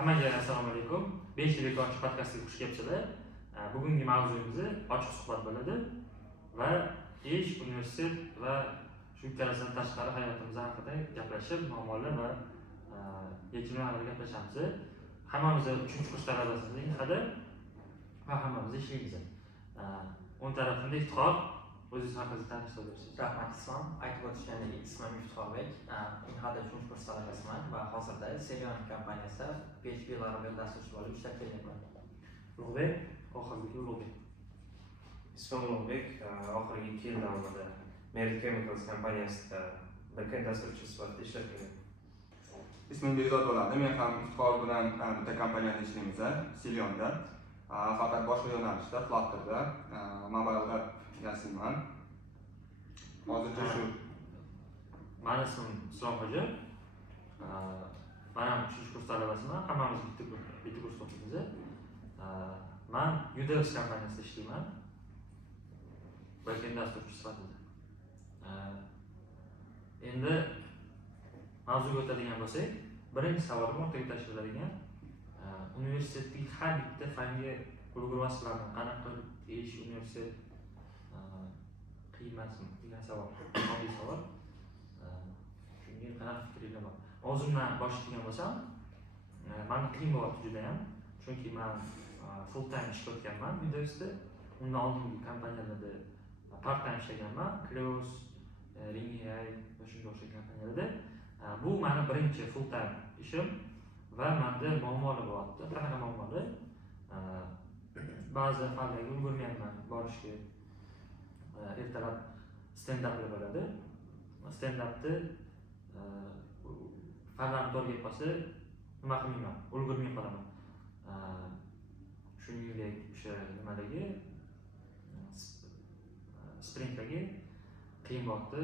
Hammaga assalomu alaykum. 5 yillik ochiq podkastiga xush kelibsizlar. Bugungi mavzuyimiz ochiq suhbat bo'ladi va ish, universitet va shu ikkalasidan tashqari hayotimiz haqida gaplashib, muammolar va yechimlar haqida gaplashamiz. Hammamiz 3-kurs talabasimiz hali va hammamiz ishlaymiz. O'ng tarafimda Iftixor, o'zingiz haqingizda tanishtirib berasiz. Rahmat Islom. Aytib o'tishgandek, ismim Iftixorbek. Inhada 3-kurs talabasiman va hozirda Selion kompaniyasida PHP Laravel dasturchi bo'lib ishlab kelyapman. Ulug'bek, oxirgi Ulug'bek. Ismim Ulug'bek, oxirgi 2 yil davomida Merit Chemicals kompaniyasida backend dasturchi sifatida ishlab kelyapman. Ismim Bekzod bo'ladi. Men ham Iftixor bilan bitta kompaniyada ishlaymiz, Selionda. Faqat boshqa yo'nalishda, Flutterda, mobile app yasayman. Hozircha shu. Meni ismim Islomxo'ja. Men ham 3-kurs talabasiman. Hammamiz bitta kurs o'qiymiz. Men UDEX kompaniyasida ishlayman. Backend dasturchi sifatida. Endi mavzuga o'tadigan bo'lsak, birinchi savolim o'rtaga tashlanadigan universitetdagi har bitta fanga ulgurmaslarni qanaqa qilib ish universitet qiymasmi degan savol. Oddiy savol. Shunga qanaqa fikringiz bor? O'zimdan boshlaydigan bo'lsam, meni qiyin bo'lyapti juda ham. Chunki men full time ish ko'rganman UDEXda. Undan oldingi kompaniyalarda part time ishlaganman. Cleos, Ring.ai va shunga o'xshagan kompaniyalarda. Bu meni birinchi full time ishim va menda muammolar bo'lyapti. Qanaqa muammolar? Ba'zi fanlarga ulgurmayapman borishga. Ertalab stand-uplar bo'ladi. Stand-upni fanlarni to'g'ri qolsa, nima qilmayman, ulgurmay qolaman. Shuningdek, o'sha nimadagi sprintdagi qiyin bo'lyapti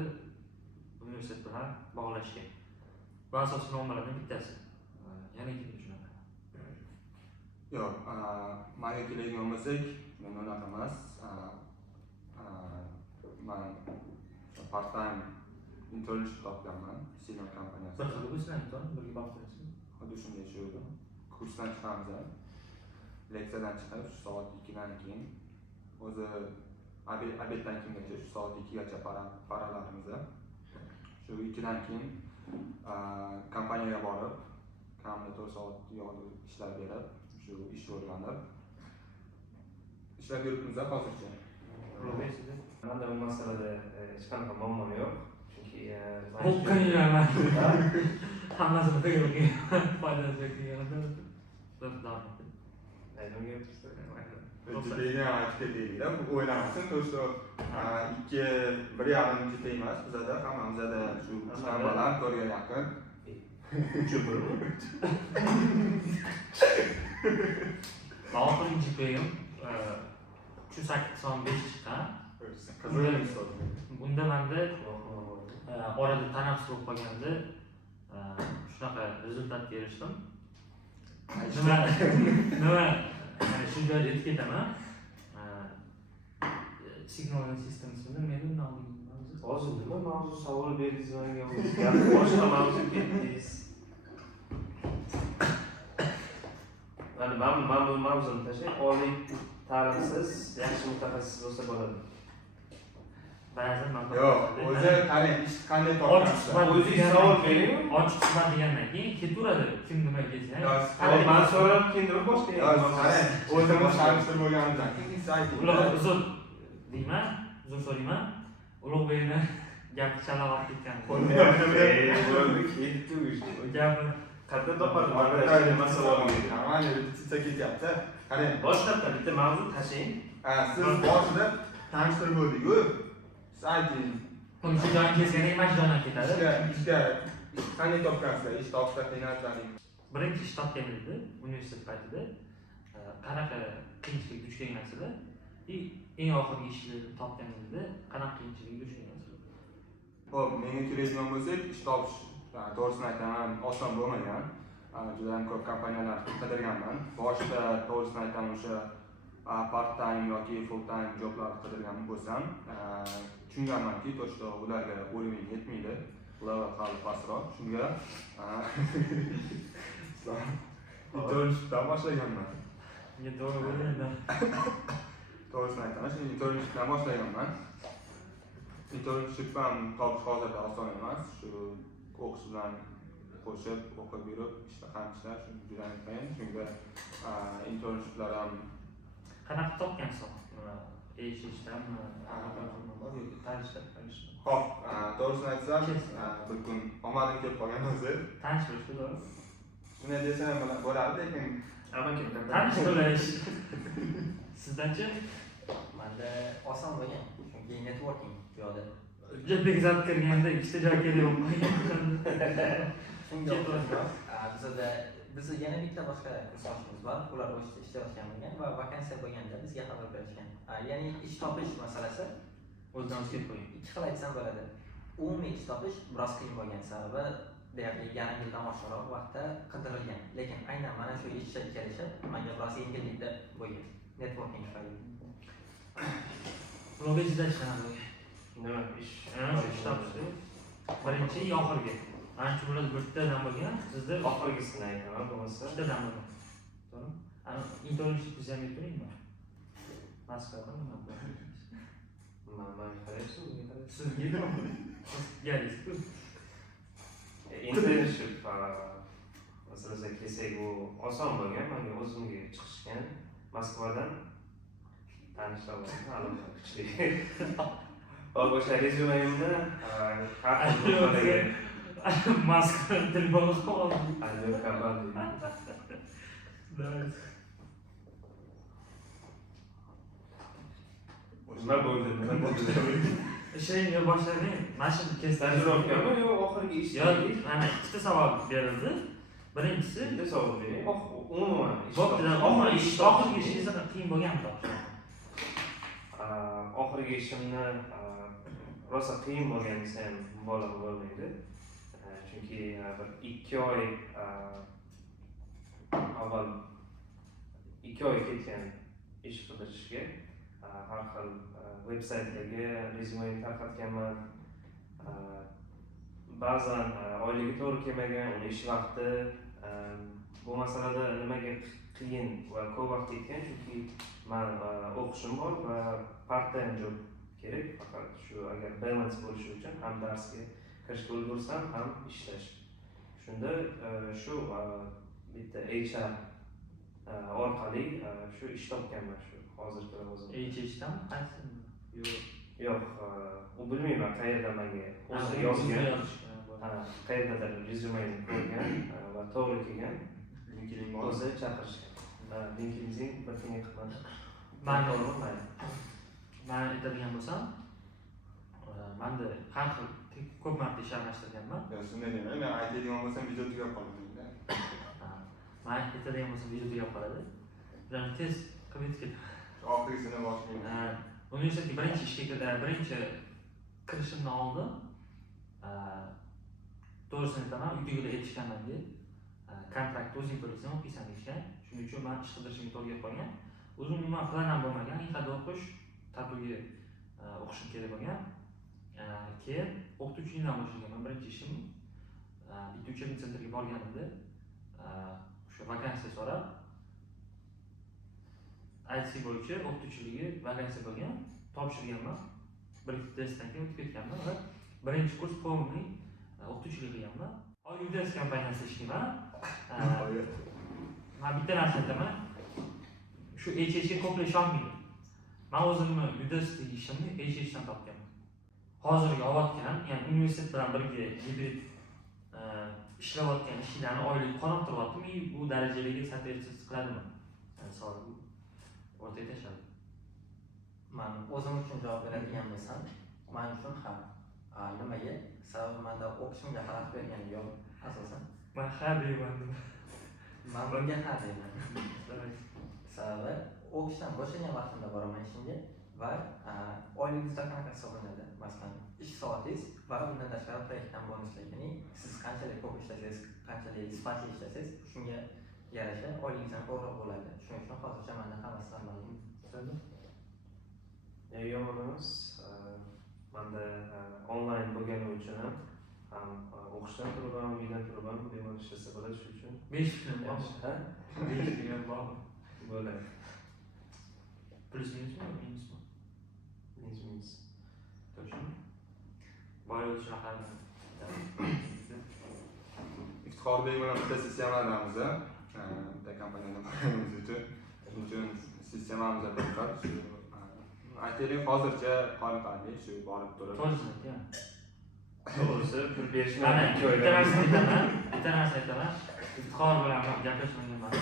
universitet bilan bog'lashga. Bu asosiy muammolardan bittasi. Yana ikkinchi shunaqa. Yo'q, menga keladigan bo'lsak, men unaqa emas. Men part time internship topganman Selion kompaniyasida. Bir xil bo'lsa, birga bog'laysiz. Xuddi shunday shu kursdan chiqamiz. Leksiyadan chiqib, shu soat 2 dan keyin o'zi obeddan keyingacha shu soat 2 gacha paralarimiz. Shu 2 dan keyin kompaniyaga borib, kamida 4 soat yo'l ishlab berib, shu ish o'rganib ishlab yuribmiz hozircha. Menda bu masalada hech qanaqa muammo yo'q. Chunki O'qiyman. Hammasini qilgan foydasi yo'qligini davom etdim. Aydınga Judayam aytib ketaylik-da, bu o'ylamasin, to'g'risi 1,5 juta emas, bizada hammamizda shu baland 4 ga yaqin. 3 Oxirgi GPA'm 385 chiqqan. Qizil misol. Bunda menda orada tanaffus bo'lib qolganda shunaqa rezultatga erishdim. Nima shu joyda aytib ketaman. Signal systemsini men undan oldingi hozir nima mavzu savol berdingiz menga? Boshqa mavzu ketdingiz. Mana men bu mavzuni tashlab, oliy ta'limsiz yaxshi mutaxassis bo'lsa bo'ladi. Ba'zan men Yo'q, o'zi qarang, ish qanday topasiz? O'zingiz savol bering. Ochiq suhbat degandan keyin ketaveradi. Kim nima kelsa. Men so'rab keyin boshqa. Qarang, o'zimiz tanishtirib bo'lganimizdan keyin siz ayting. Uzr deyman, uzr so'rayman. Ulug'bekni gapi chalag'ab ketgan. Bo'ldi, ketdi u ish. Gapi Qayerda topadi? Masala bo'ldi. Mana bitta ketyapti. Qarang, Boshqatdan bitta mavzu tashlang. siz boshida tanishtirib bo'ldik-ku. Siz ayting. uni shu joyga kelganda mana shu joydan ketadi. Ishga qanday topgansizlar? Ish topishda qiynalganingiz. Birinchi ish topganingizda universitet paytida qanaqa qiyinchilik duch kelgansizlar? Eng oxirgi ishni topganingizda qanaqa qiyinchilik duch kelgansizlar? Xo'p, menga keladigan bo'lsak, ish topish to'g'risini aytaman, oson bo'lmagan. Juda ham ko'p kompaniyalar qidirganman. Boshida to'g'risini aytaman, o'sha part time yoki full time joblar qidirgan bo'lsam, tushunganmanki, to'g'risi ularga o'limim yetmaydi. Level hali pastroq. Shunga Internshipdan boshlaganman. Menga to'g'ri bo'lganda. To'g'risini aytaman, shu internshipdan boshlaganman. Internship ham topish hozirda oson emas. Shu o'qish bilan qo'shib, o'qib yurib, ham ishlash juda ham qiyin. Shunga internshiplar ham Qanaqa topgansan? Eshitishdanmi? Tanishib. Xo'p, to'g'risini aytsam, bir kun omadim kelib qolgan o'zi. Tanish bo'lish to'g'ri. Shunday desam bo'lardi, lekin Tanish bo'lish. Sizdanchi? Manda oson bo'lgan, chunki networking bu yoqda. Bekzat kirganda ikkita joy kerak bo'lmagan. Shunga bizda yana bitta boshqa kursdoshimiz bor, ular o'sha ishlayotgan bo'lgan va vakansiya bo'lganda bizga xabar berishgan. Ya'ni ish topish masalasi O'zidan o'zi kelib qo'ying. ikki xil aytsam bo'ladi. Umumiy ish topish biroz qiyin bo'lgan, sababi deyarli yarim yildan oshiqroq vaqtda qidirilgan. Lekin aynan mana shu ishga kelishib, menga biroz yengillikda bo'lgan. Networking tufayli. Blogingizda qanaqa? Nima ish? Shu ish topishdi. Birinchi oxirgi. Ancha bo'ladi bittadan bo'lgan, sizda Oxirgisini aytaman, bo'lmasa ikkitadan bo'lgan. To'g'rimi? Internshipingizni ham aytaymi? Masxara nima? man qarayapsiz, Sizga galingiz-ku. internship masalasiga kelsak, bu oson bo'lgan. Menga o'zimga chiqishgan Moskvadan tanishlar bor, aloqa kuchli. O'sha rezyumemni har xil nuqtaga Moskva til bog'lab oldim. Nima bo'ldi? Ishga boshladim. Mana shu Stajirovkami yo oxirgi ish? Yo'q, mana ikkita savol berildi. Birinchisi, Bitta savol bering. Umuman oxirgi ishingiz qiyin bo'lganmi topishmoq? Oxirgi ishimni rosa qiyin bo'lgan desa ham mubolag'a bo'lmaydi. Chunki bir 2 oy avval 2 oy ketgan ish qidirishga har xil veb-saytlarga rezyumeni tarqatganman. Ba'zan oyligi to'g'ri kelmagan, uni ish vaqti. Bu masalada nimaga qiyin va ko'p vaqt ketgan, chunki men o'qishim bor va part-time job kerak. Faqat shu agar balance bo'lishi uchun ham darsga kirishga ulgursam, ham ishlash. Shunda shu bitta HR orqali shu ish topganman, shu hozirgi lavozim. HHdan qaysi? Yo'q, u bilmayman qayerda menga o'zi yozgan. Qayerdadir rezyumeni ko'rgan va to'g'ri kelgan. LinkedIn bor. O'zi chaqirishgan. LinkedIn bir kunga qilmadi. Men aytadigan bo'lsam, menda har xil ko'p marta ish almashtirganman. Yo'q, shunday demayman. Men aytadigan bo'lsam video tugab qoladi. Men aytadigan bo'lsam video tugab qoladi. Ularni tez qilib ketaman. Oxirgisini boshlayman. Universitetga birinchi ishga birinchi kirishimdan oldin to'g'risini aytaman, uydagilar aytishgan menga kontrakt o'zing to'laysan, o'qiysan deyishgan. Shuning uchun men ish qidirishimga to'g'ri kelib qolgan. O'zim umuman plan ham bo'lmagan, IXAda o'qish, TATUga o'qishim kerak bo'lgan. Keyin o'qituvchilikdan boshlaganman. Birinchi ishim bitta uchebniy sentrga borganimda o'sha vakansiya so'rab IT bo'yicha o'qituvchiligi vakansiya bo'lgan, topshirganman. Bir ikkita testdan keyin o'tib ketganman va birinchi kurs polniy o'qituvchilik qilganman. Udes kompaniyasida ishlayman. Men bitta narsa aytaman. Shu HHga ko'plar ishonmaydi. Men o'zimni Udesdagi ishimni HHdan topganman. Hozirgi olayotgan, ya'ni universitet bilan birga hibrid ishlayotgan ishlarni oyligi qonab turyaptimi, bu darajalarga soответствовать qiladimi? Savol bu. O'rtaga tashladi. Men o'zim uchun javob beradigan bo'lsam, men uchun ham nimaga? Sababi menda o'qishimga xalaqit bergani yo'q asosan. Men ha deyman. Men bunga ha deyman. Sababi o'qishdan bo'shagan vaqtimda boraman ishimga va oyligingizda qanaqa hisoblanadi? Masalan, ish soatingiz va bundan tashqari proyektdan bonuslar, ya'ni siz qanchalik ko'p ishlasangiz, qanchalik sifatli ishlasangiz, shunga yarasha oyligingiz ham ko'proq bo'ladi. Shuning uchun hozircha menda hammasidan ma'lum. Yomon emas. Menda onlayn bo'lgani uchun ham ham o'qishdan turib ham, uydan turib ham bemalol ishlasa bo'ladi, shuning uchun 5 kun bor. yaxshi. Ha? 5 kun bor. Bo'ladi. Plus minusmi, minusmi? Minus. Точно. Boylik shunaqa. Iftixorbek bilan bitta sistemalarimiz bitta kompaniyada bo'lganimiz uchun shuning uchun sistemamizda bir shu aytaylik hozircha qoniqarli shu borib turib To'g'risi, To'g'risi, pul berishni Mana, 2 oydan. bitta narsa aytaman. Iftixor bilan gaplashmaganman.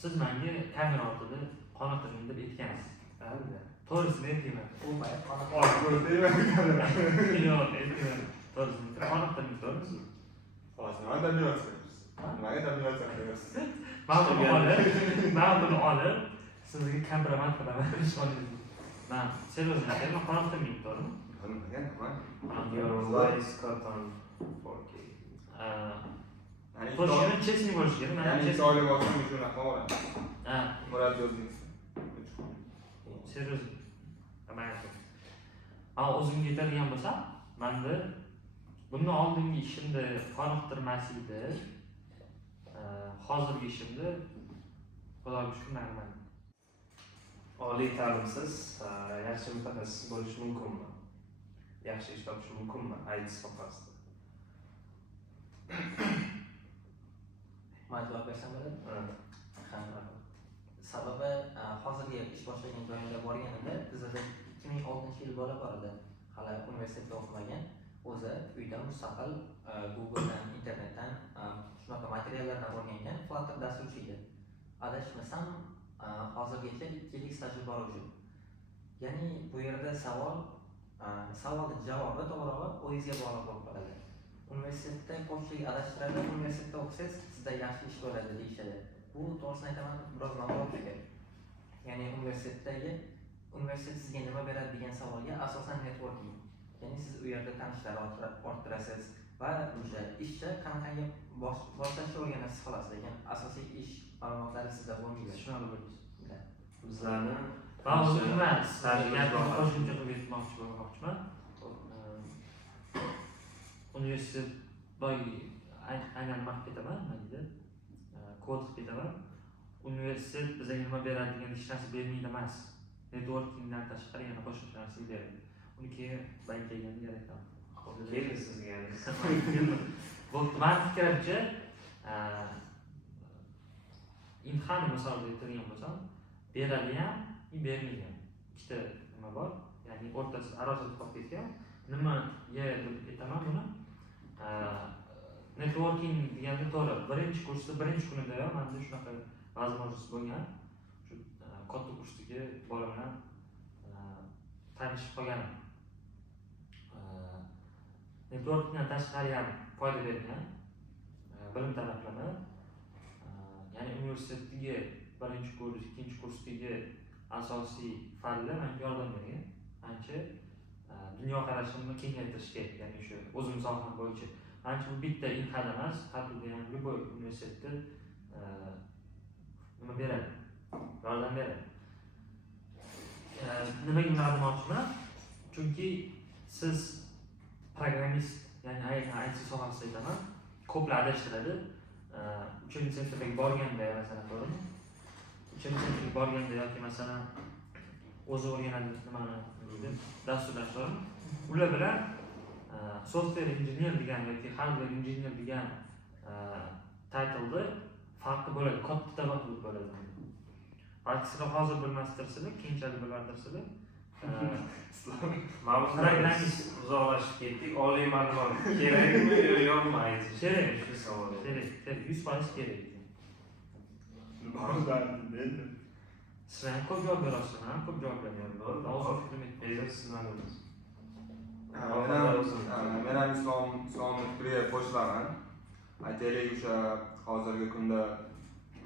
Siz menga kamera ortida qoniqtiring deb aytgansiz. Albatta. To'g'risini aytmayman. U bayat qoniq. Yo'q, aytmayman. To'g'risini qoniqtiring, to'g'rimi? nimaga tabiatsan deyapsiz? Men buni olib, sizga kompromat qilaman. Men seryozni aytaman, qoniqtirmayman, to'g'rimi? Your lies cut on 4K. To'g'ri, chestni bo'lish kerak. Men ya'ni chestni. to'ylik olsam shunaqa bor. Ha, Murad Yo'ldingiz. seryozni. Men o'zimga yetadigan bo'lsa, menda bundan oldingi ishimda qoniqtirmas edi. Hozirgi ishimda Xudoga shukr nariman. Oliy ta'limsiz yaxshi mutaxassis bo'lish mumkinmi? Yaxshi ish topish mumkinmi? IT sohasida. Men javob bersam bo'ladi? Sababi hozirgi ish boshlagan joyimga borganimda bizda 2006-yil bola bor edi. Hali universitetda o'qimagan. O'zi uyda mustaqil Google'dan, internetdan shunaqa materiallardan o'rgangan Flutter dasturchiga. Adashmasam hozirgacha 2 yillik staji bor uchun. Ya'ni bu yerda savolning javobi to'g'rirog'i o'zingizga bog'liq bo'lib qoladi. Universitetda ko'pchilik adashtiradi, universitetda o'qisangiz sizda yaxshi ish bo'ladi deyishadi. Bu to'g'risini aytaman, biroz noto'g'ri fikr. Ya'ni universitet sizga nima beradi degan savolga asosan networking. Ya'ni siz u yerda tanishlar orttirasiz va o'sha ishchi qanaqangi boshlashni o'rganasiz xolos, lekin asosiy ish ma'lumotlari sizda bo'lmaydi. Shunaqa bo'ladi. Bizlarni Men o'zimga qo'shimcha qilib aytmoqchiman. Universitet aynan nima qilib ketaman, mayli. Kod qilib ketaman. Universitet bizga nima beradi degan hech narsa bermaydi emas. Networkingdan tashqari yana qo'shimcha narsa beradi. Uni keyin bankaganda yaratamiz. keldi sizga. Bo'pti, men fikrimcha imtihonni misolida aytadigan bo'lsam, beradi ham, bermaydi ham. Ikkita nima bor, ya'ni o'rtasida arosida qolib ketgan. Nimaga deb aytaman buni? Networking deganda to'g'ri, birinchi kursda birinchi kunida ham menda shunaqa возможность bo'lgan. Shu katta kursdagi bola bilan tanishib qolganim. Networkingdan tashqari ham foyda bergan. Bilim talablari. Ya'ni universitetdagi birinchi kurs, ikkinchi kursdagi asosiy fanlar menga yordam bergan. Ancha dunyoqarashimni kengaytirishga, ya'ni shu o'zim soham bo'yicha. Ancha bu bitta inhad emas, hatto ham любой universitetda nima beradi? Yordam beradi. Nimaga buni demoqchiman? Chunki siz programmist, ya'ni IT sohasida aytaman, ko'plar adashtiradi. 3-sinfga borganda masalan, to'g'rimi? 3-sinfga borganda yoki masalan o'zi o'rganadi nimani deydi, dasturlash to'g'rimi? Ular bilan software engineer degan yoki hardware engineer degan titleda farqi bo'ladi, katta bo'ladi. Aksini hozir bilmasdirsizlar, keyinchalik bilardirsizlar. Programmist uzoqlashib ketdik. Oliy ma'lumot kerakmi yo yo'qmi aytish? Kerak. Shu savol. Kerak, 100% kerak. Siz ham ko'p javob berasiz, men ham ko'p javob beraman. Hozir fikrim Bezak siz nima deysiz? Men ham islomni fikriga qo'shilaman. Aytaylik, o'sha hozirgi kunda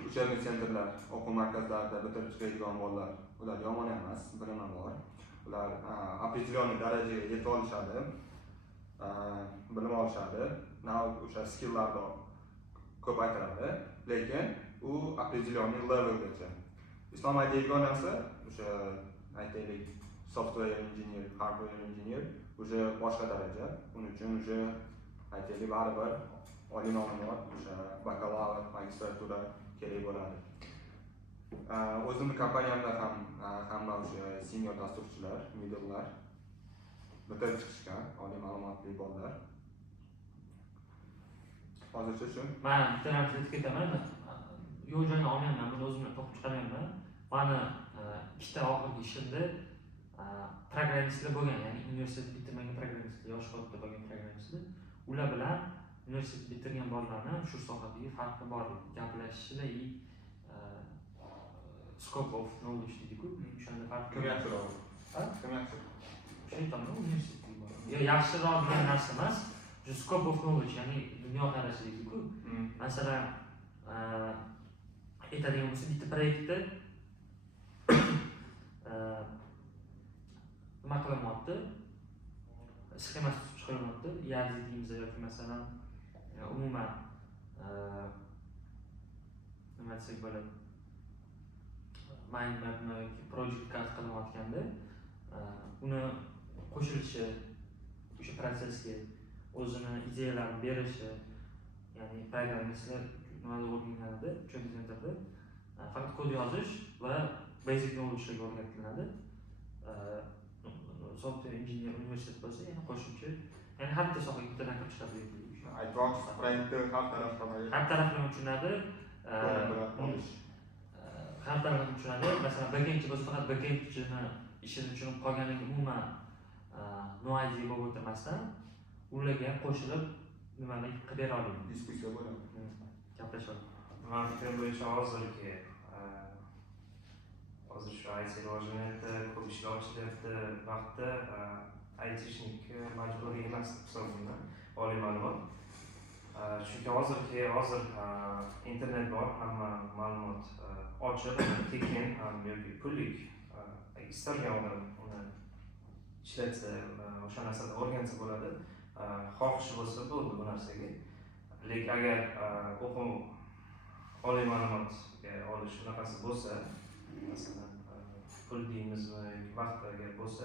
ucharli sentrlar, o'quv markazlarida bitirib chiqadigan bolalar, ular yomon emas, bilimi bor. Ular определенный darajaga yetib olishadi, bilim olishadi, o'sha skilllarni ko'paytiradi, lekin u определенный levelgacha. Islom aytadigan narsa o'sha aytaylik software engineer, hardware engineer уже boshqa daraja. Uning uchun уже aytaylik baribir oliy ma'lumot, o'sha bakalavr, magistratura kerak bo'ladi. O'zimni kompaniyamda ham hamma o'sha senior dasturchilar, middle'lar bitirib chiqishgan oliy ma'lumotli bolalar. Hozircha shu. Men bitta narsa aytib ketaman. Yo'q joyini olmayman, buni o'zimdan to'qib chiqarmayman. Mani ikkita oxirgi ishimda programmistlar bo'lgan, ya'ni universitet bitirmagan programmistlar, yosh qolibda bo'lgan programmistlar. Ular bilan universitet bitirgan bolalarni shu sohadagi farqi bor, gaplashishida scope of knowledge deydi-ku, o'shanda farq Kim yaxshiroq? Ha? Kim yaxshiroq? O'sha aytaman, universitetga boradi. Yo, yaxshiroq degan narsa emas, shu scope of knowledge, ya'ni dunyo qarashi deydi-ku. Masalan, aytadigan bo'lsa, bitta proyektda nima qilinyapti? Sxemasi tuzib chiqarilyapti. Yadzi deymiz yoki masalan, umuman nima desak bo'ladi? Mind map yoki project card qilinayotganda, uni qo'shilishi, o'sha prosesga o'zini ideyalarini berishi, ya'ni programmistlar nimaga o'rganadi, cho'ntaklari faqat kod yozish va basic knowledge'ga o'rgatiladi. Software engineer universitet bo'lsa, yana qo'shimcha, ya'ni har bitta sohaga bittadan kirib chiqadi. Aytmoqchisiz, proyektni har taraflama. Har taraflama tushunadi. Har taraflama tushunadi. Masalan, backendchi bo'lsa, faqat backendchini ishini tushunib qolganligi umuman no idea bo'lib o'tirmasdan, ularga ham qo'shilib nimani qilib bera oladi. Diskussiya bo'ladi. Gaplashadi. Men fikrim bo'yicha hozir shu IT rivojlanayapti, ko'p ishlar ochilyapti vaqtda ITishnik majburiy emas deb hisoblayman, oliy ma'lumot. Chunki hozir internet bor, hamma ma'lumot ochiq, tekin ham yoki pullik, istalgan odam uni ishlatsa, o'sha narsada o'rgansa bo'ladi. Xohishi bo'lsa bo'ldi bu narsaga. Lekin agar o'quv oliy ma'lumotga olish shunaqasi bo'lsa, masalan, pul deymizmi yoki vaqt agar bo'lsa,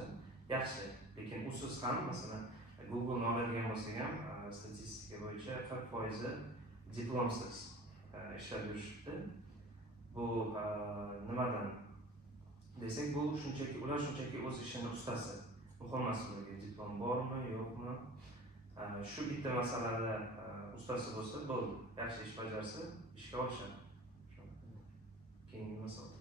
yaxshi. Lekin usiz ham, masalan, Google'ni oladigan bo'lsak ham, statistika bo'yicha 40% diplomsiz ishlab yurishibdi. Bu nimadan desak, bu ular shunchaki o'z ishini ustasi. Muhim emas ularga diplom bormi, yo'qmi. Shu bitta masalada ustasi bo'lsa, bo'ldi. Yaxshi ish bajarsa, ishga olishadi. Keyingi masala.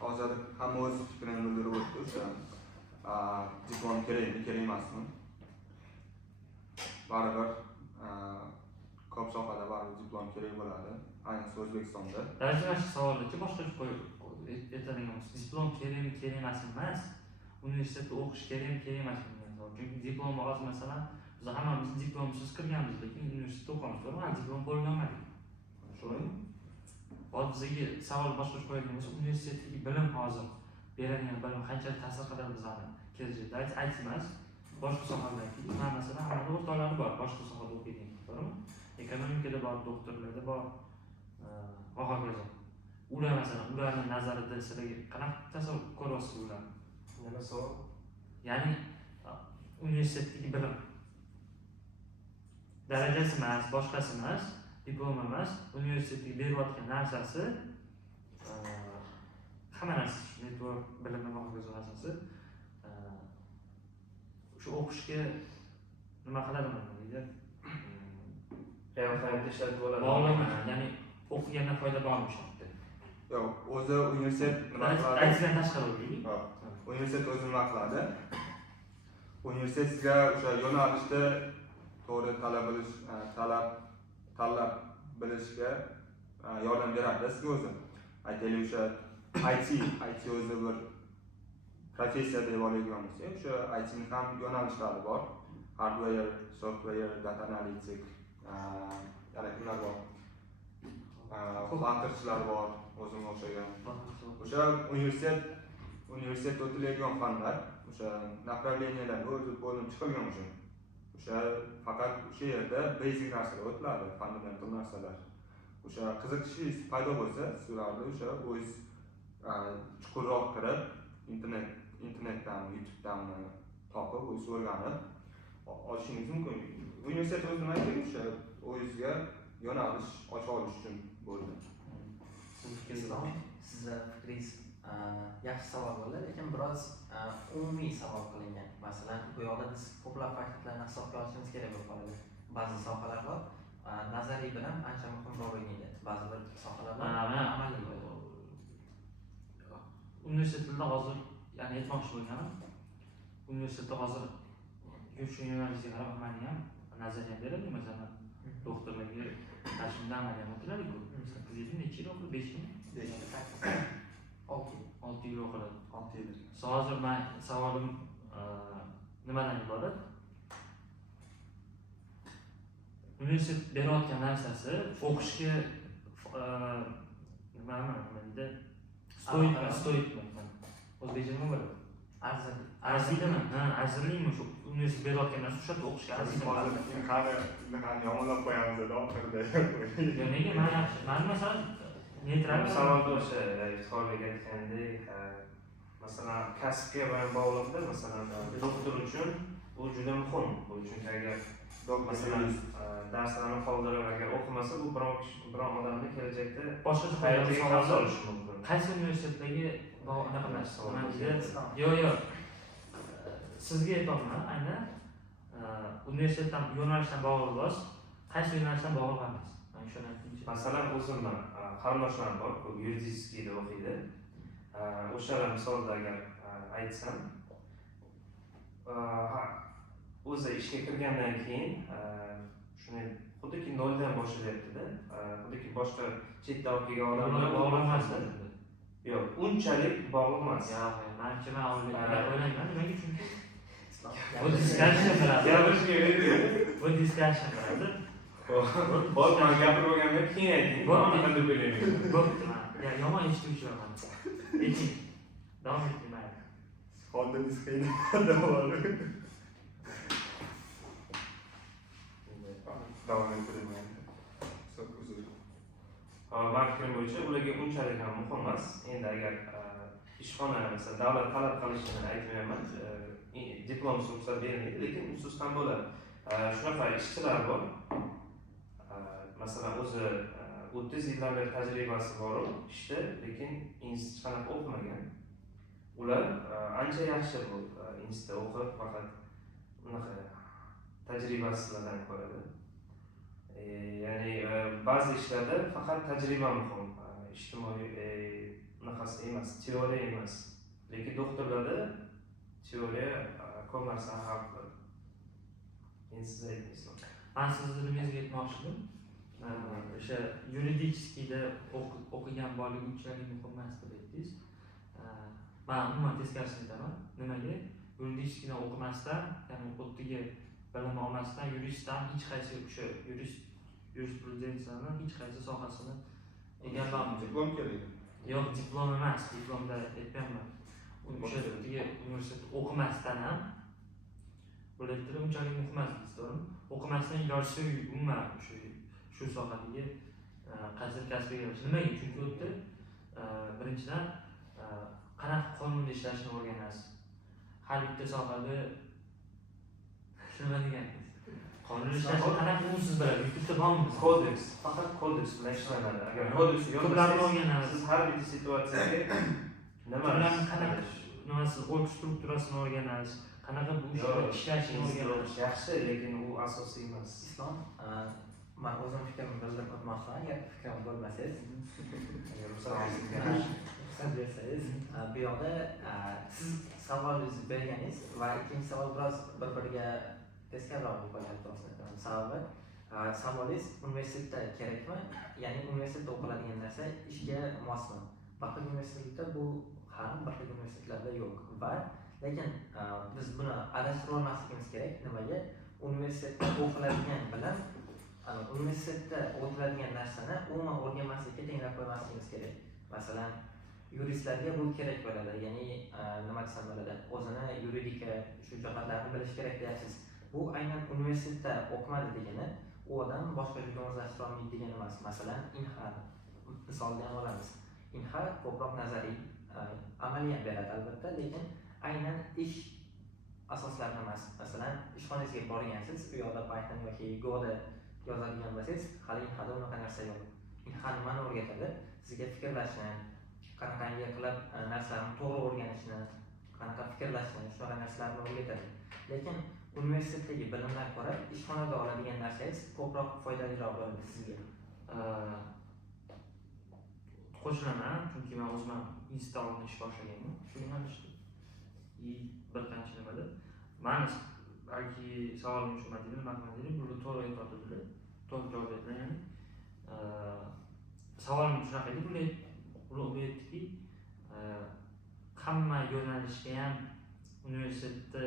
Hozir hamma o'z fikrini bildirib o'tdi. O'sha diplom kerakmi, kerak emasmi? Baribir ko'p sohada baribir diplom kerak bo'ladi. Ayniqsa O'zbekistonda. Darajalash savolida boshqacha qo'yib aytadigan bo'lsa, diplom kerakmi, kerak emasmi emas, universitetda o'qish kerakmi, kerak emasmi degan savol. Chunki diplom olasiz, masalan, biz hammamiz diplomsiz kirganmiz, lekin universitetda o'qiymiz, to'g'rimi? Diplom bo'lgan olmadik. To'g'rimi? Hozir bizga savol boshqacha qo'yadigan bo'lsa, universitetdagi bilim hozir beradigan bilim qanchalik ta'sir qiladi bizlarni kelajakda? Ayt emas, boshqa sohalardagi, masalan, hamma o'rtoqlari bor, boshqa sohada o'qiydigan, to'g'rimi? Ekonomikada bor, doktorlarda bor, hokazo. Ular masalan, ularning nazarida sizlarga qanaqa tasavvur ko'ryapsiz ularni? Nima savol? Ya'ni universitetdagi bilim darajasi emas, boshqasi emas, diplom emas, universitetdagi berayotgan narsasi, hamma narsa, network bilimi va hokazo narsasi shu o'qishga nima qiladimi deydi? Real hayotda ishlatib bo'ladi. Bog'lama, ya'ni o'qigandan foyda bormi shu yerda? Yo'q, o'zi universitet nima qiladi? Aytgan tashqari deylik. Universitet o'zi nima qiladi? Universitet sizga o'sha yo'nalishda to'g'ri tanlab bilishga yordam beradi sizga o'zi. Aytaylik o'sha IT o'zi bir professiya deb oladigan bo'lsak, o'sha ITning ham yo'nalishlari bor. Hardware, software, data analytic, yana kimlar bor? Flutter bor, o'zimga o'xshagan. O'sha universitet o'tiladigan fanlar, o'sha направлениyalarga o'zi bo'linib chiqilgan o'sha. O'sha faqat o'sha yerda basic narsalar o'tiladi, fundamental narsalar. O'sha qiziqishingiz paydo bo'lsa, sizlarni o'sha o'z chuqurroq kirib, internetdan, YouTube'dan topib, o'zingiz o'rganib olishingiz mumkin. Universitet o'zi nima kerak? O'sha o'zingizga yo'nalish ocha olish uchun bo'ldi. Islom, sizni fikringiz yaxshi savol bo'ldi, lekin biroz umumiy savol qilingan. Masalan, bu yoqda biz ko'plab faktlarni hisobga olishimiz kerak bo'lib qoladi. Ba'zi sohalar bor, nazariy bilan ancha muhim rol o'ynaydi. Ba'zi bir sohalar bor, amaliy bo'ladi. Universitetda hozir, ya'ni aytmoqchi bo'lganim, universitetda hozir shu yo'nalishga qarab amaliy ham nazariya beradi. Masalan, doktorlarga tashkilda amaliyot o'tiladi-ku. 8 yil necha yil o'qidi? 5 yil? 6 yil o'qidi. 6 yil. Hozir men savolim nimadan iborat? Universitet berayotgan narsasi o'qishga nima deydi? Stoyikmi? O'zbekcha nima bo'ladi? Arziydimi? Arzirlimi shu universitet berayotgan narsa shu yerda o'qishga arziydi. Qani yomonlab qo'yamiz-da oxirida. Yo, nega? Men yaxshi. Men masalan neytral savolda o'sha iftorlik aytgandek, masalan kasbga bilan bog'liqda, masalan doktor uchun bu juda muhim. Bu chunki agar masalan darslarni qoldirib agar o'qimasa, bu biron odamni kelajakda boshqa hayotiga xavf solishi mumkin. qaysi universitetdagi anaqa narsa? Yo'q. Sizga aytmoqman, aynan universitetdan yo'nalishdan bog'liq, qaysi yo'nalishdan bog'liq emas. Men shuni aytmoqchi. Masalan, o'zimdan qarindoshlarim bor, yuridическийda o'qiydi. O'shalar misolda agar aytsam, o'zi ishga kirgandan keyin shuni xuddiki noldan boshlayapti-da. Xuddiki boshqa chetda o'qigan odamlar bog'liq emas. Yo'q, unchalik bog'liq emas. Menimcha men o'ylayman, nimaga? Chunki bu discussion qiladi. Gapirishga berdi. Bu discussion qiladi. Hozir men gapirib bo'lgandan keyin ayting. Qanaqa deb o'ylayman. Bo'pti. Yomon eshituvchiman. Lekin davom etmayman. Hozir disqaydi davom. Davom ettirmayman. Men fikrim bo'yicha ularga unchalik ham muhim emas. Endi agar ishxona masalan davlat talab qilishini aytmayman, diplom ruxsat bermaydi, lekin usiz ham bo'ladi. Shunaqa ishchilar bor. Masalan, o'zi 30 yildan beri tajribasi bor ishda, lekin institutda qanaqa o'qimagan. Ular ancha yaxshi bu institutda o'qib, faqat unaqa tajribasizlardan ko'radi. Ya'ni ba'zi ishlarda faqat tajriba muhim. Ijtimoiy unaqasi emas, teoriya emas. Lekin doktorlarda teoriya ko'p narsani hal qiladi. Endi siz aytmaysiz. Men sizni nimangizga aytmoqchi edim. O'sha yuridическийda o'qigan borligi unchalik muhim emas deb aytdingiz. Men umuman teskarisini aytaman. Nimaga? Yuridическийdan o'qimasdan, ya'ni o'ttiga bilim olmasdan yuristdan hech qaysi o'sha yurisprudensiyaning hech qaysi sohasini egallolmaydi. Diplom kerak. Yo'q, diplom emas, diplomda aytmayman. O'sha universitetda o'qimasdan ham bilimlar unchalik muhim emas, to'g'rimi? O'qimasdan iloji umuman shu sohadagi qaysidir kasbga erish. Nimaga? Chunki u yerda birinchidan qanaqa qonunda ishlashni o'rganasiz. Har bitta sohada nima deganingiz? Qonun ishlashni qanaqa usiz biladi. YouTube'da bormi? Kodeks, faqat kodeks bilan ishlanadi. Agar kodeks yo'q, siz har bir situatsiyaga nima qanaqa nimasi org strukturasini o'rganasiz, qanaqa bu ishlashni o'rganasiz. Yaxshi, lekin u asosiy emas. Islom, men o'zim fikrimni bildirib o'tmoqchiman. Agar fikrim bo'lmasangiz, ruxsat bersangiz, bu yoqda siz savolingizni berganingiz va ikkinchi savol biroz bir-biriga teskariroq bo'lyapti aslida. Sababi savolingiz universitetda kerakmi? Ya'ni universitetda o'qiladigan narsa ishga mosmi? Boshqa universitetda bu ham, boshqa universitetlarda yo'q. Va lekin biz buni adashtirib olmasligimiz kerak. Nimaga? Universitetda o'qiladigan bilan universitetda o'tiladigan narsani umuman o'rganmaslikka tenglab qo'ymasligimiz kerak. Masalan, yuristlarga bu kerak bo'ladi. Ya'ni nima desam bo'ladi? O'zini yuridika shu jihatlarni bilish kerak deyapsiz. Bu aynan universitetda o'qimadi degani, u odam boshqa joyga o'zlashtira olmaydi degani emas. Masalan, INHA misoldan olamiz. INHA ko'proq nazariy, amaliy ham beradi albatta, lekin aynan ish asoslarini emas. Masalan, ishxonangizga borgansiz, u yoqda Python yoki Go'da yozadigan bo'lsangiz, hali unaqa narsa yo'q. Imtihon nimani o'rgatadi? Sizga fikrlashni, qanaqangi qilib narsalarni to'g'ri o'rganishni, qanaqa fikrlashni, shunaqa narsalarni o'rgatadi. Lekin universitetdagi bilimlar ko'ra ishxonada oladigan narsangiz ko'proq foydaliroq bo'ladi sizga. Qo'shilaman, chunki men o'zim institutda ish boshlaganman. Shu yo'nalishda bir qancha nimada. Men balki savolim tushunmadingmi, maqsadingiz bu to'g'ri aytadinglar. To'g'ri javob berdim. Ya'ni savolim shunaqa edi, ular aytdiki, hamma yo'nalishga ham universitetda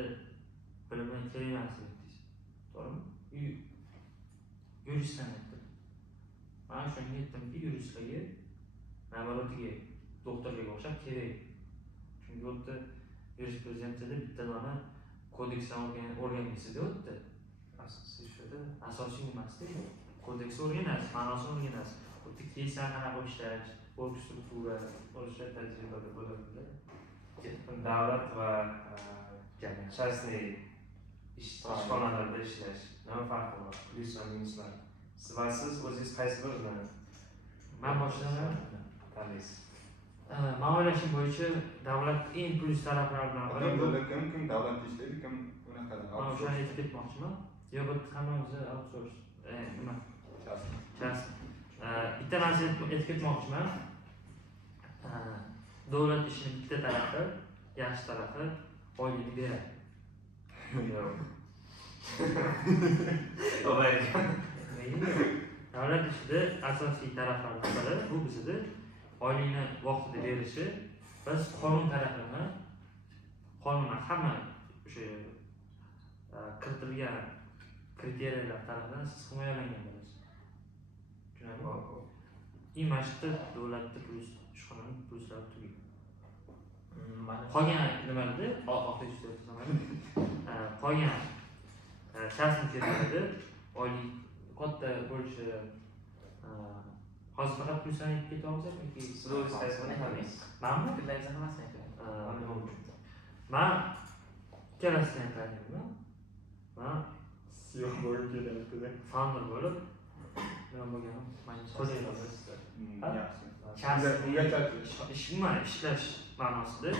bilimlar kerak emas deysiz. To'g'rimi? Yuristdan aytdim. Men shunga aytdimki, yuristlarga namotiga doktorlarga o'xshab kerak. Chunki u yerda yurisprudensiyada bitta dona kodeksdan o'rganmaysizda o'tdi. Asosiy emasda. Kodeksni o'rganasiz, ma'nosini o'rganasiz. U yerda keyin qanaqa ishlash, org struktura, o'sha tajribada bo'ladi. Davlat va частный ishxonalarda ishlash nima farqi bor? Plyus va minuslar. Siz o'zingiz qaysi biridan Men boshlaman. tanlaysiz? Men o'ylashim bo'yicha davlat eng plyus taraflaridan biri. Kim davlatda ishlaydi, kim unaqadan. Men o'shani aytib ketmoqchiman. Yo, bu hammamiz outsource. Nima? Bitta narsa aytib ketmoqchiman. Davlat ishini bitta tarafi, yaxshi tarafi oylik beradi. Yo'q. To'g'ri ekan. Davlat ishida asosiy taraflardan biri bu bizda oylikni vaqtida berishi, biz qonun tarafini, qonunlar hamma o'sha kiritilgan kriteriyalar tarafidan siz himoyalangan bo'lasiz. Tushunarlimi? Imashda davlatda plyus ishxonaning plyuslari tugagan. Qolgan nimalarda qolgan частный firmalarda oylik katta bo'lishi hozir faqat plyuslarni aytib ketyapmiz yoki Siz o'zingiz qaysi birini tanlaysiz? manmi? Fikrlaringizni hammasini ayting. Men ikkalasini aytayapman. Men Siyoh bo'lib kelayapti. founder bo'lib nima bo'lganim Yaxshi. ishlash ma'nosida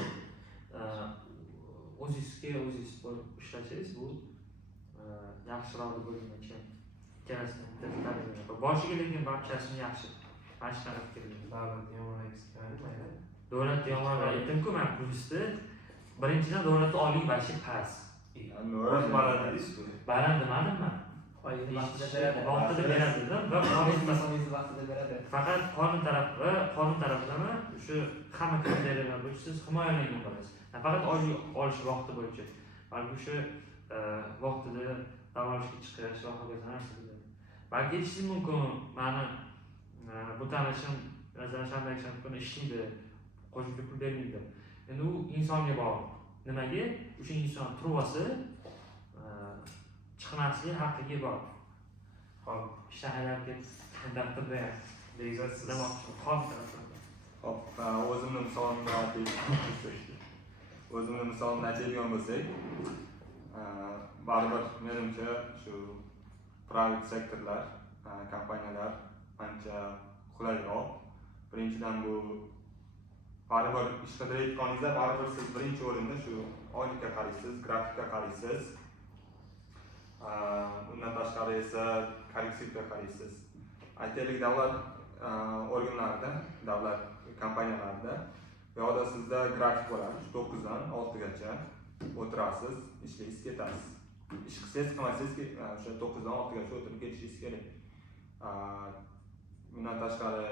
o'zingizga o'zingiz ishlasangiz bu yaxshiroq deb o'ylayman. Ikkalasini boshiga lekin barchasini yaxshi. Mana shunaqa fikrlayman. Davlat yomon ekspert. Davlat yomon aytdim-ku, men plyusni birinchidan davlatda oylik bashi past. Baland demadimmi? Oylikni vaqtida Vaqtida beradi va masofangizni vaqtida beradi. faqat qonun tarafidan o'sha hamma kriteriyalar bo'yicha siz himoyalangan bo'lasiz. Faqat oylik olish vaqti bo'yicha. Balki o'sha vaqtida dam olishga chiqish va hokazo narsalar. Balki aytishingiz mumkin, meni bu tanishim shanday kun ishlaydi, qo'shimcha pul bermaydi. Endi u insonga bog'liq. Nimaga? O'sha inson turvasi chiqmasligi haqqiga bor. Hop, shaharlarga daftarda Begzod demoqchi. Hop, O'zimni misolimni aytadigan bo'lsak, baribir menimcha shu private sektorlar, kompaniyalar ancha qulayroq. Birinchidan bu baribir ish qidirayotganingizda baribir siz birinchi o'rinda shu oylikka qaraysiz, grafikka qaraysiz. Undan tashqari esa korrektivga qaraysiz. Aytaylik, davlat organlarida, davlat kompaniyalarida yo'da sizda grafik bo'ladi, 9 dan 6 gacha o'tirasiz, ishlaysiz, ketasiz. Ish qilsangiz, qilmasangiz o'sha 9 dan 6 gacha o'tirib ketishingiz kerak. Bundan tashqari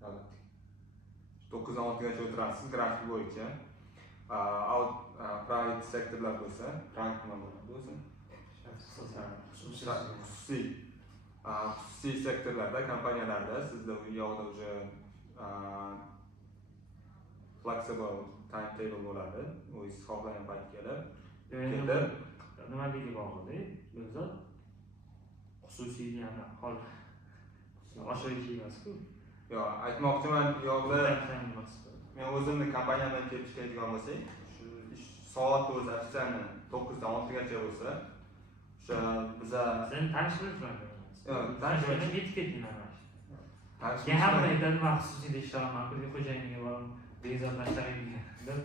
davlat 9 dan 6 gacha o'tirasiz grafik bo'yicha. Private sektorlar bo'lsa, rank nima bo'ladi o'zi? Xususiy sektorlarda, kompaniyalarda sizda u yoqda o'sha flexible timetable bo'ladi. O'zingiz xohlagan paytga kelib. Endi nimaga bog'liq? O'zi xususiy yana hol oshirish emas-ku. Yo'q, aytmoqchiman, yo'qda men o'zimni kompaniyamdan kelib chiqadigan bo'lsak, shu ish soat o'zi ofitsialni 9 dan 6 gacha bo'lsa, o'sha biza Sen tanishimiz bilan tanishimiz yetib ketding mana. Keyin hamma aytadi, men xususiyda ishlaman, pulga xo'jayiniga borib, bezorlashtiring deb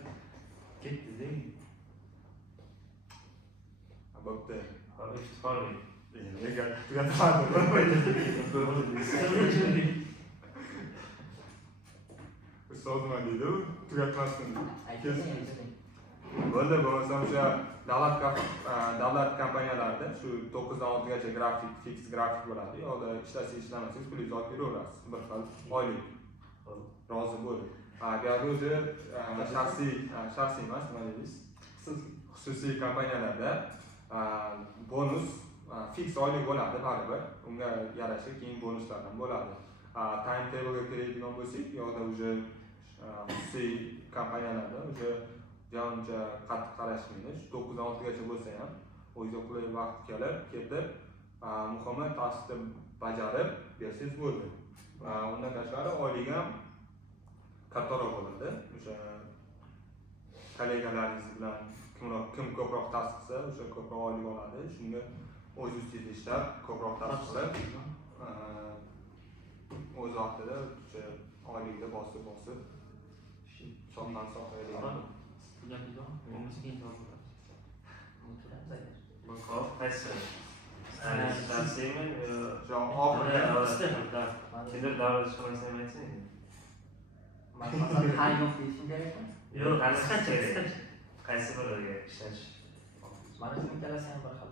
ketdi-da. bo'pti. Hozir eshitib qoldik. Nega tugatmadim. Ustoz nima deydi u? Tugatmasdan. Bo'ldi, bo'lmasam o'sha davlat kompaniyalarida shu 9 dan 6 gacha fix grafik bo'ladi. Yo'lda ishlasangiz ishlamasangiz pulingizni olib beraverasiz. Bir xil oylik. Rozi bo'ling. Agar o'zi shaxsiy emas, nima deysiz? Xususiy kompaniyalarda bonus fix oylik bo'ladi baribir. Unga yarasha keyin bonuslar ham bo'ladi. Time table'ga kiradigan bo'lsak, yo'lda o'sha xususiy kompaniyalarda o'sha joncha qattiq qarashmaydi. 9 dan 6 gacha bo'lsa ham o'ziga qulay vaqt ketib, muhimi taskni bajarib bersangiz bo'ldi. Undan tashqari oylik ham kattaroq bo'ladi. O'sha kollegalaringiz bilan kim ko'proq task qilsa, o'sha ko'proq oylik oladi. Shunga o'z ustingizda ishlab, ko'proq task qilib, o'z vaqtida o'sha oylikda bosib so'qdan so'qaydigan. Hop, qaysi? Shaxsiymi? Kimdir davlat ishxonasini aytsang. Masalan, yo'q deyishim kerakmi? Yo'q, qisqacha. Qaysi biriga ishlash? Mana shu ikkalasi ham bir xil.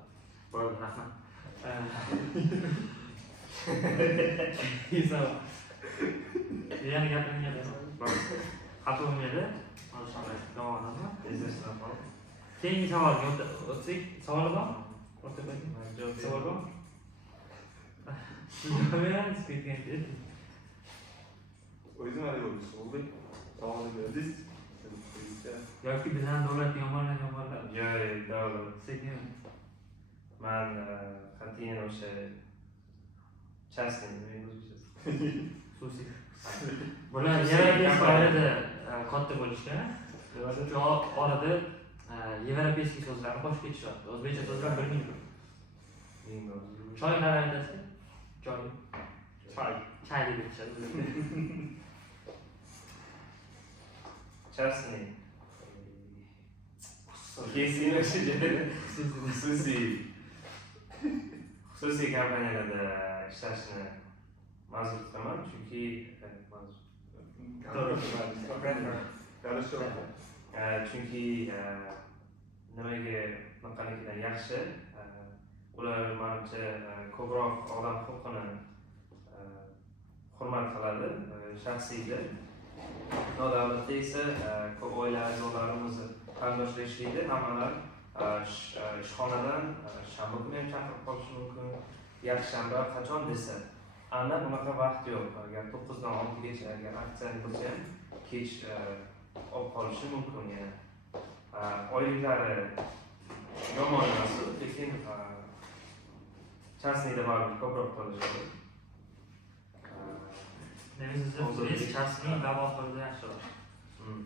Bo'ldi, rahmat. Yana gapiringga xafa bo'lmaydi. Keyingi savolga o'tsak, savol bor? Savol bor? O'zim hali bo'ldi. Savolni berdiz. Yoki bizdan davlat yomonlar. Yo'q, davlat. Sekin. Men qat'iyan o'sha частный Xususiy. Bular Yevropeyskiyada katta bo'lishgan. Shu orada Yevropeyskiy so'zlarni qo'shib ketishyapti. O'zbekcha so'zlar bilmaydi. Choy qara aytasiz? Choy. Choy deb aytishadi. частный. Xususiy kompaniyalarda ishlashni ma'zur tutaman, chunki chunki nimaga bunaqaligidan yaxshi, ular menimcha ko'proq odam huquqini hurmat qiladi, shaxsiyda. Nodavlatda esa ko'p oila a'zolarimiz qarindoshlar ishlaydi, hammalar ishxonadan shanba kuni ham chaqirib qolishi mumkin, yakshanba qachon desa. Ana bunaqa vaqt yo'q. Agar 9 dan 6 gacha agar aksiyani bo'lsa ham kech olib qolishi mumkin yana. Oyliklari yomon emas, lekin частныйda baribir ko'proq qolishadi. Biz частный da'voxo'rda yaxshiroq.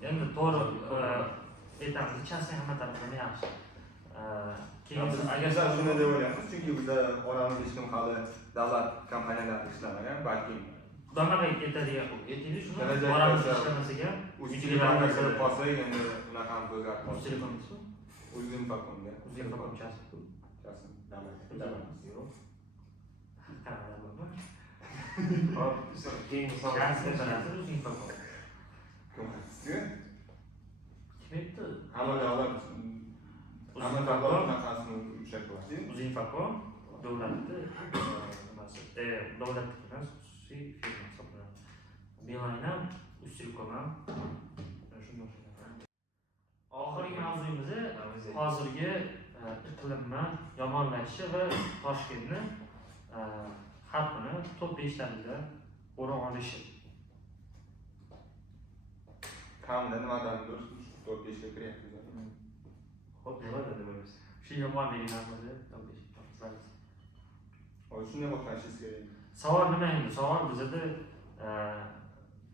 Endi to'g'ri aytamiz, частный hamma tarafdan yaxshi. Keyin agar shuni deb o'ylaymiz, chunki bizda oramizda hech kim hali davlat kompaniyalarida ishlamagan, balki xudoga aytadigan aytaylik shuni kelajakda oramizda ishlamasiga qilib qolsak, endi unaqangi o'zgarib qoladi. telefonimiz Uzinfakomga. Uzinfacom частный. Yo'q. Hop, keyingi savol. Uzinfacom. Ko'rsatishga Kim aytdi? hamma davlat unaqasini ushlayapti. Uzinfacom davlatni davlat emas, xususiy firma hisoblanadi. Beeline ham, Ustelecom ham shunday. Oxirgi mavzuyimiz hozirgi iqlimni yomonlashishi va Toshkentni har kuni top 5 o'rin olishi. Kamida nimadandir 4-5 ga kiryapmiz. Xo'p, nima dedi bu? Shu yomonligidan top 5 Shunday bo'lishingiz kerak. Savol nima endi? Savol bizda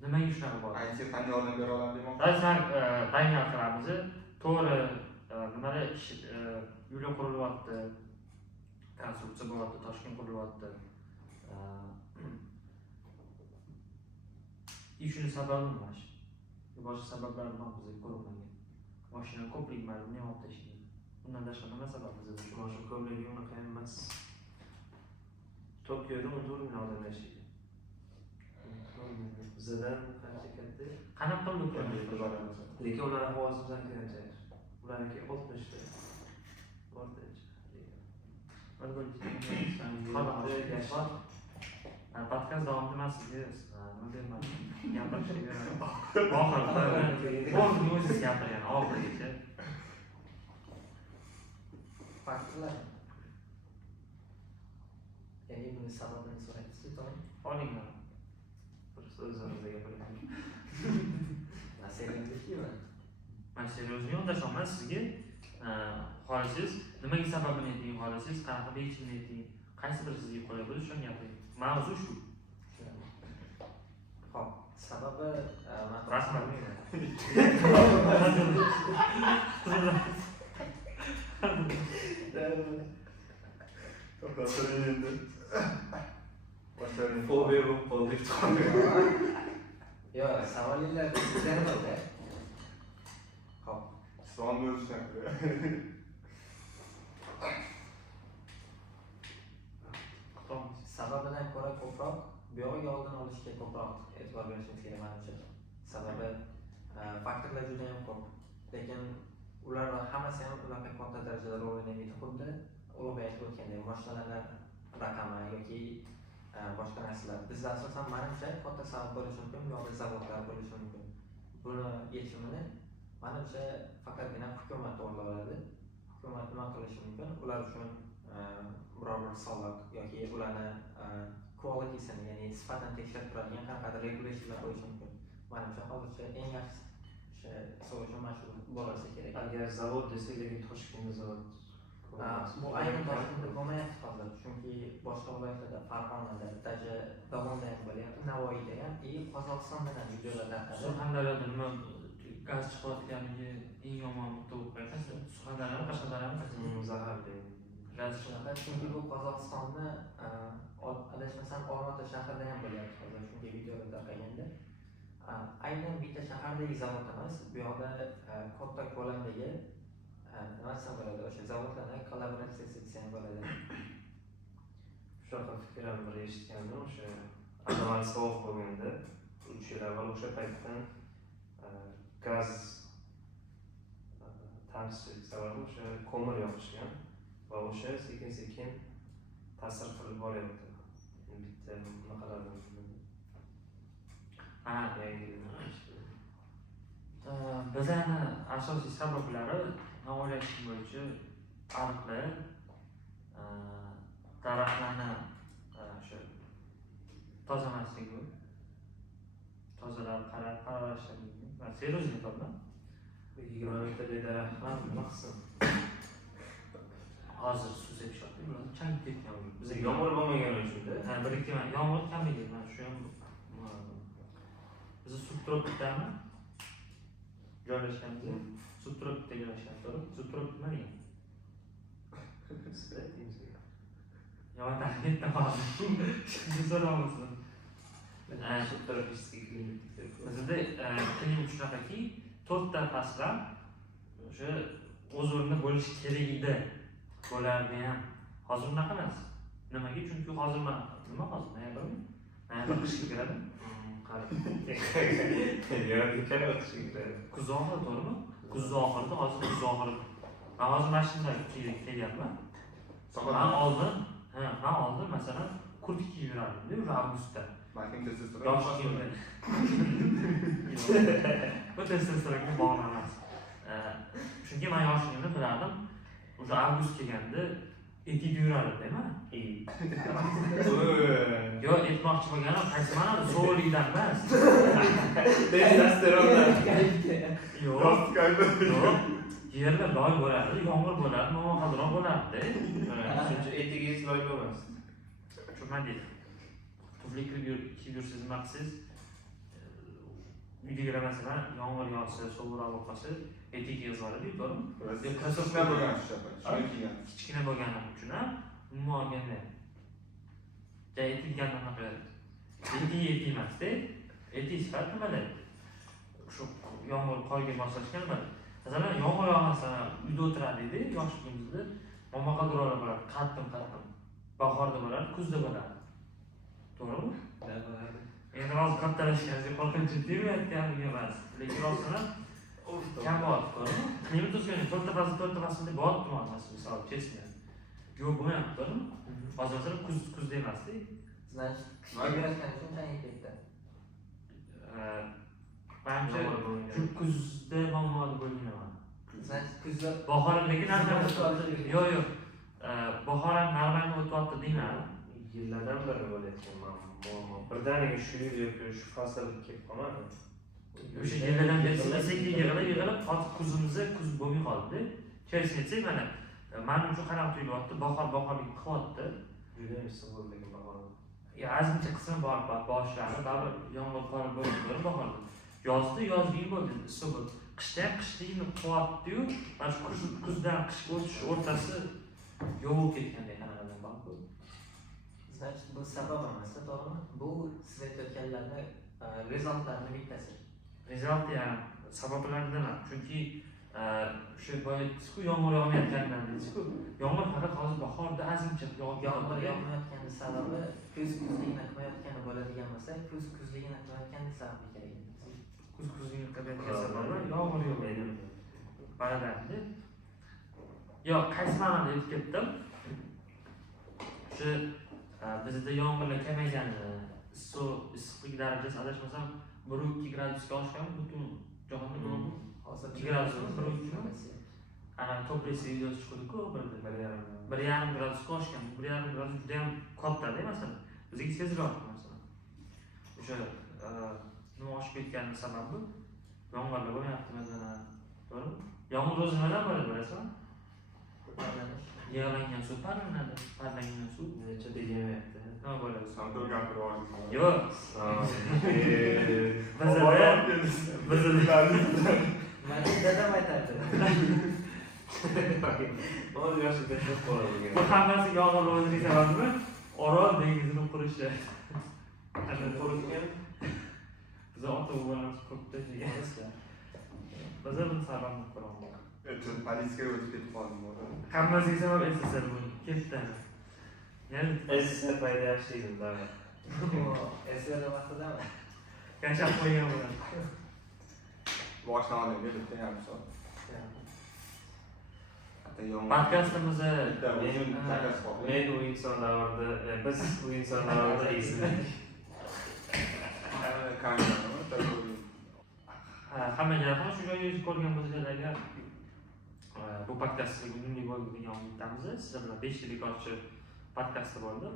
Nimaga shunaqa bo'ldi? Aytsa qanday yordam bera olaman demoqchi. Rasman dangal qilamiz. To'g'ri, nimalar yo'l qurilyapti. Konstruksiya bo'lyapti, Toshkent qurilyapti. Ishning sababi nima? Boshqa sabablar nima bizga ko'rinmagan. Mashina ko'plik ma'lum nima tashlaydi. Bundan tashqari nima sabab bizda? Mashina ko'pligi unaqa emas. Tokioda 14 ming odam yashaydi. Bizdan qancha katta? Qanaqa qilib Lekin ular havosi bilan qancha? Ularniki 60 ta. O'rtacha. Podkast davomida man sizga nima deyman? Gapirishga oxirida o'zingiz gapirgan oxirigacha. Farqlar. Ya'ni buni sababini so'raysiz, to'g'ri? Olinglar. Bir so'zimizga gapiring. Seriozlikmi? Men seriozga yondashaman sizga. Xohlasangiz nimaga sababini ayting, xohlasangiz qanaqa yechimni ayting, qaysi biri sizga qulay bo'lsa shuni gapiring. Mavzu shu. Xo'p, sababi Rasman. To'xtatib endi. Boshlaymiz. Fobiya bo'lib qoldik. Yo'q, savolinglar bizdan bo'ldi. Xo'p, Savol bo'lishdan sababidan ko'ra ko'proq bu yog'iga oldin olishga ko'proq e'tibor berishimiz kerak menimcha. Sababi faktorlar juda ham ko'p. Lekin ular hammasi ham unaqa katta darajada rol o'ynamaydi. Xuddi Ulug'bek aytib o'tgandek, mashinalar raqami yoki boshqa narsalar. Bizda asosan menimcha katta sabab bo'lishi mumkin, bu yoqda zavodlar bo'lishi mumkin. Buni yechimini menimcha faqatgina hukumat o'rnay oladi. Hukumat nima qilishi mumkin? Ular uchun biror bir soliq yoki ularni quality'sini, ya'ni sifatini tekshirib turadigan qanaqadir regulationlar qo'yish mumkin. Menimcha hozircha eng yaxshi solution mana shu bo'lsa kerak. Agar zavod desak, lekin Toshkentda zavod. Bu ayni Toshkentda bo'lmayapti hozir, chunki boshqa viloyatlarda, Farg'onada, даже Dovonda ham bo'lyapti, Navoiyda ham, Qozog'istonda ham videolar tarqadi. Surxondaryoda nima gaz chiqayotganiga eng yomon nuqta bo'lib qo'yapsiz. Surxondaryo, Qashqadaryo Zaharli. gaz Shunaqa, chunki bu Qozog'istonni adashmasam Olmaota shahrida ham bo'lyapti hozir, chunki videolar tarqaganda. Aynan bitta shahardagi zavod emas, bu yoqda katta ko'lamdagi nima desam bo'ladi, o'sha zavodlarning kollaboratsiyasi desam bo'ladi. Shunaqa fikr ham bir eshitgandim, o'sha anomal sovuq bo'lganda 3 yil avval o'sha paytdan gaz tanqislik sababi o'sha ko'mir yoqishgan va o'sha sekin-sekin ta'sir qilib boryapti. Bitta naqalardan bizani asosiy sabablari men o'ylashim bo'yicha ariqlar, daraxtlarni o'sha tozalamasligi, tozalab qarashligi. Men seriozga aytyapman. 20 mingtalik daraxtlar nima qilsin? Hozir suv sepishyapti, ularni changib ketgan. Bizda yomg'ir bo'lmagani uchun-da. Bir-ikki yomg'ir kamligi, mana shu ham biz subtropikdami joylashganmiz. Subtropikda joylashgan, to'g'ri? Subtropik nima degan? Sizlar aytingizmi? Yo'q, tahlilda hozir. Shunday so'ramoqchiman. Subtropik klinik. Bizda klinik shunaqaki, 4 ta faslar o'sha o'z o'rnida bo'lishi kerak edi. Bo'lardi ham. Hozir unaqa emas. Nimaga? Chunki hozir nima hozir? Noyabr qishga kiradi. Kuz oxiri, to'g'rimi? Kuz oxirida, hozir kuz oxiri. Men hozir mashinada kelyapman. Men oldin masalan kurtka kiyib yurardim-da, o'sha avgustda. Balkim tez-tez Yosh kiyimda. Bu testosteronga bog'liq emas. Chunki men yoshligimda bilardim, o'sha avgust kelganda etik yurardim-da. Yo, aytmoqchi bo'lganim, qaysi mana sovuqlikdan emas. Testosterondan. Yo'q. Yerda loy bo'lardi, yomg'ir bo'lardi, momaqaldiroq bo'lardi. Shuncha etigingiz loy bo'lmas. Tushunma deydi. Tufli kiyib yursangiz, nima qilsangiz, uyga masalan yomg'ir yog'sa, sovuqroq bo'lib qolsa, etik yig'izib oladi, to'g'rimi? Kichkina bo'lgan shuni kiygan. Kichkina bo'lganim uchun ham umuman olganda etikdan nima qiladi? Etik emasda, etik sifat nimada? Shu yomg'ir qorga moslashgan nima? Masalan, yomg'ir yog'masa, uyda o'tiradi edi, yoshligimizda momaqaldirolar bo'ladi, qattiq. Bahorda bo'ladi, kuzda bo'ladi. To'g'rimi? Endi hozir kattalashganingizga qo'rqinch demayotganim emas. Lekin rostdan kam bo'lyapti, to'g'rimi? Klimat o'zgargan, to'rtta faslda bo'lyapti ma'nosi, misol chesna. Yo'q bo'lmayapti, to'g'rimi? Hozir masalan kuzda emasda. Значит, kelayotgan uchun changi ketdi. Menimcha shu kuzda muammo bo'lmayman. Значит, kuzda Bahor lekin yo'q. Bahor ham normalni o'tyapti deyman. Yillardan beri bo'layotgan muammo. Birdaniga shu yoki shu fasl kelib qolmadi. O'sha yillardan beri sekin yig'ilib, hozir kuzimizda kuz bo'lmay qoldi. Chelsea aytsak mana men uchun qanaqa tuyulyapti, bahorlik qilyapti. Juda ham issiq bo'ldi lekin bahorda. Ozmuncha qismi bor, boshlari baribir yomg'ir qor bo'lib bahorda. Yozda yozgi bo'ldi, issiq bo'ldi. Qishda ham qishligini qilyapti-yu, mana shu kuzdan qish o'tish o'rtasi yo'q bo'lib ketgandek qanaqadir bor-ku. Значит, bu sabab emas, to'g'rimi? Bu siz aytayotganlarni rezultatlarning bittasi. Rezultat ham sabablardan ham. Chunki o'sha boyatku yomg'ir yog'mayotganidan deysiz-ku. Yomg'ir faqat hozir bahorda ozmuncha Yomg'ir yog'mayotgani sababi kuzligini qilmayotgani bo'ladigan bo'lsa, kuzligini qilmayotgani sababi kerak. Kuzligini qilayotgan sababi yomg'ir yog'maydi. Baradanda. Yo'q, qaysi ma'noda aytib ketdim? O'sha bizda yomg'irlar kamaygani, issiqlik darajasi adashmasam 1-2 gradusga oshgan butun jahonda bo'ladi. Hozir 2 gradus, 1-2 ana to'plasi videosi chiqdi-ku, 1,5 gradusga oshgan. 1,5 gradus juda ham katta-da, masalan. Bizga sezilyapti masalan. O'sha nima oshib ketgani sababi yomg'irlar bo'lmayapti masalan. To'g'rimi? Yomg'ir o'zi nima bo'ladi bilasizmi? Yig'langan suv parlanadi, parlangan suv Necha degamayapti. nima bo'ladi? Savdo gapirib Yo'q. Bizda Mana dadam aytadi. Hozir yoshida ko'p qoladi. bu hammasi yomg'ir o'zining sababi Orol dengizini qurishi. Qo'rqgan. Biz ota-bobolarimiz ko'p deganmiz-da. Biz buni sababni ko'ramiz. Politsiyaga o'tib ketib qoldim. Hammasiga sabab SSR bu. Ketdi. Ya'ni SSR payda yaxshi edim, davlat. SSR vaqtidami? yashab qo'ygan bilan. Boshdan oldimga bitta ham hisob. Podkastimizni Men u inson davrida, biz u inson davrida esladik. hammaga ham shu joyga yetib ko'rgan bo'lsanglar agar bu podkastga bugungi bo'ldi degan umidamiz. Sizlar bilan 5 yillik orchi podkasti bo'ldi.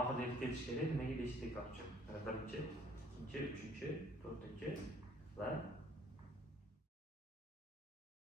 Oxirida yetib ketish kerak. Nimaga 5 yillik orchi? Birinchi, ikkinchi, uchinchi, to'rtinchi va